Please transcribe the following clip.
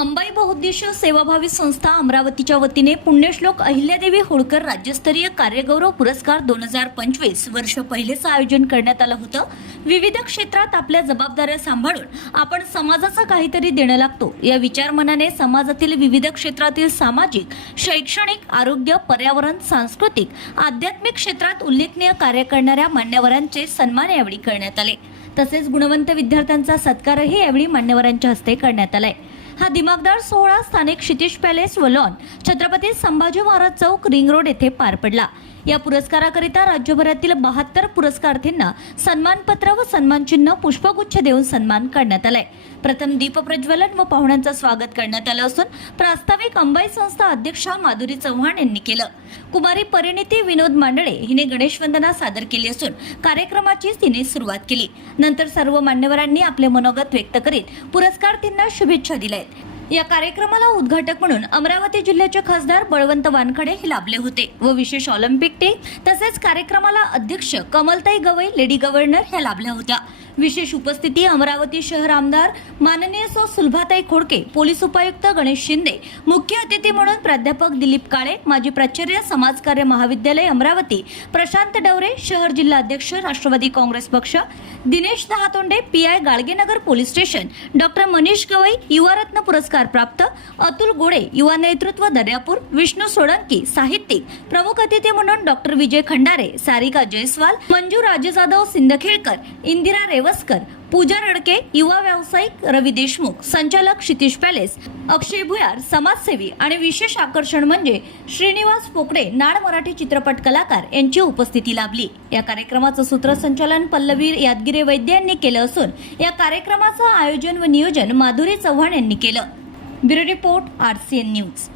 अंबाई बहुउद्देशीय सेवाभावी संस्था अमरावतीच्या वतीने पुण्यश्लोक अहिल्यादेवी होळकर राज्यस्तरीय कार्यगौरव पुरस्कार दोन हजार पंचवीस वर्ष पहिलेचं आयोजन करण्यात आलं होतं. विविध क्षेत्रात आपल्या जबाबदाऱ्या सांभाळून आपण समाजाचं काहीतरी देणं लागतो. या विचारमनाने समाजातील विविध क्षेत्रातील सामाजिक शैक्षणिक आरोग्य पर्यावरण सांस्कृतिक आध्यात्मिक क्षेत्रात उल्लेखनीय कार्य करणाऱ्या मान्यवरांचे सन्मान यावेळी करण्यात आले. तसेच गुणवंत विद्यार्थ्यांचा सत्कारही यावेळी मान्यवरांच्या हस्ते करण्यात आलाय. हा दिमागदार सोहळा स्थानिक क्षितिश पॅलेस व लॉन छत्रपती संभाजी महाराज चौक रिंग रोड येथे पार पडला. या पुरस्काराकरिता राज्यभरातील बहात्तर पुरस्कारार्थींना सन्मानपत्र व सन्मानचिन्ह पुष्पगुच्छ देऊन सन्मान करण्यात आलाय. प्रथम दीप प्रज्वलन व पाहुण्यांचं स्वागत करण्यात आलं असून प्रास्ताविक अंबाई संस्था अध्यक्षा माधुरी चव्हाण यांनी केलं. कुमारी परिणिती विनोद मांडळे हिने गणेशवंदना सादर केली असून कार्यक्रमाची तिने सुरुवात केली. नंतर सर्व मान्यवरांनी आपले मनोगत व्यक्त करीत पुरस्कारार्थींना शुभेच्छा दिल्या या कार्यक्रमाला उद्घाटक म्हणून अमरावती जिल्ह्याचे खासदार बळवंत वानखडे हे लाभले होते व विशेष ऑलिम्पिक टीम तसेच कार्यक्रमाला अध्यक्ष कमलताई गवई लेडी गव्हर्नर ह्या लाभल्या होत्या. विशेष उपस्थिती अमरावती शहर आमदार माननीय सौ सुलभाताई खोडके पोलीस उपायुक्त गणेश शिंदे मुख्य अतिथी म्हणून प्राध्यापक दिलीप काळे माजी प्राचार्य समाजकार्य महाविद्यालय अमरावती प्रशांत डवरे शहर जिल्हा अध्यक्ष राष्ट्रवादी काँग्रेस पक्ष Dinesh Dahatonde P I Gadgenagar police station doctor Manish Gawai युवारत्न पुरस्कार प्राप्त अतुल गोडे युवा नेतृत्व दर्यापूर विष्णू सोळंकी साहित्यिक प्रमुख अतिथी म्हणून डॉक्टर विजय खंडारे सारिका जयस्वाल मंजू राजे जाधव सिंदखेडकर इंदिरा रेवस्कर पूजा रडके युवा व्यावसायिक रवी देशमुख संचालक क्षितिश पॅलेस अक्षय भुयार समाजसेवी आणि विशेष आकर्षण म्हणजे श्रीनिवास पोकडे नाड मराठी चित्रपट कलाकार यांची उपस्थिती लाभली. या कार्यक्रमाचं सूत्रसंचालन पल्लवीर यादगिरे वैद्य यांनी केलं असून या कार्यक्रमाचं आयोजन व नियोजन माधुरी चव्हाण यांनी केलं. Bureau report R C N news.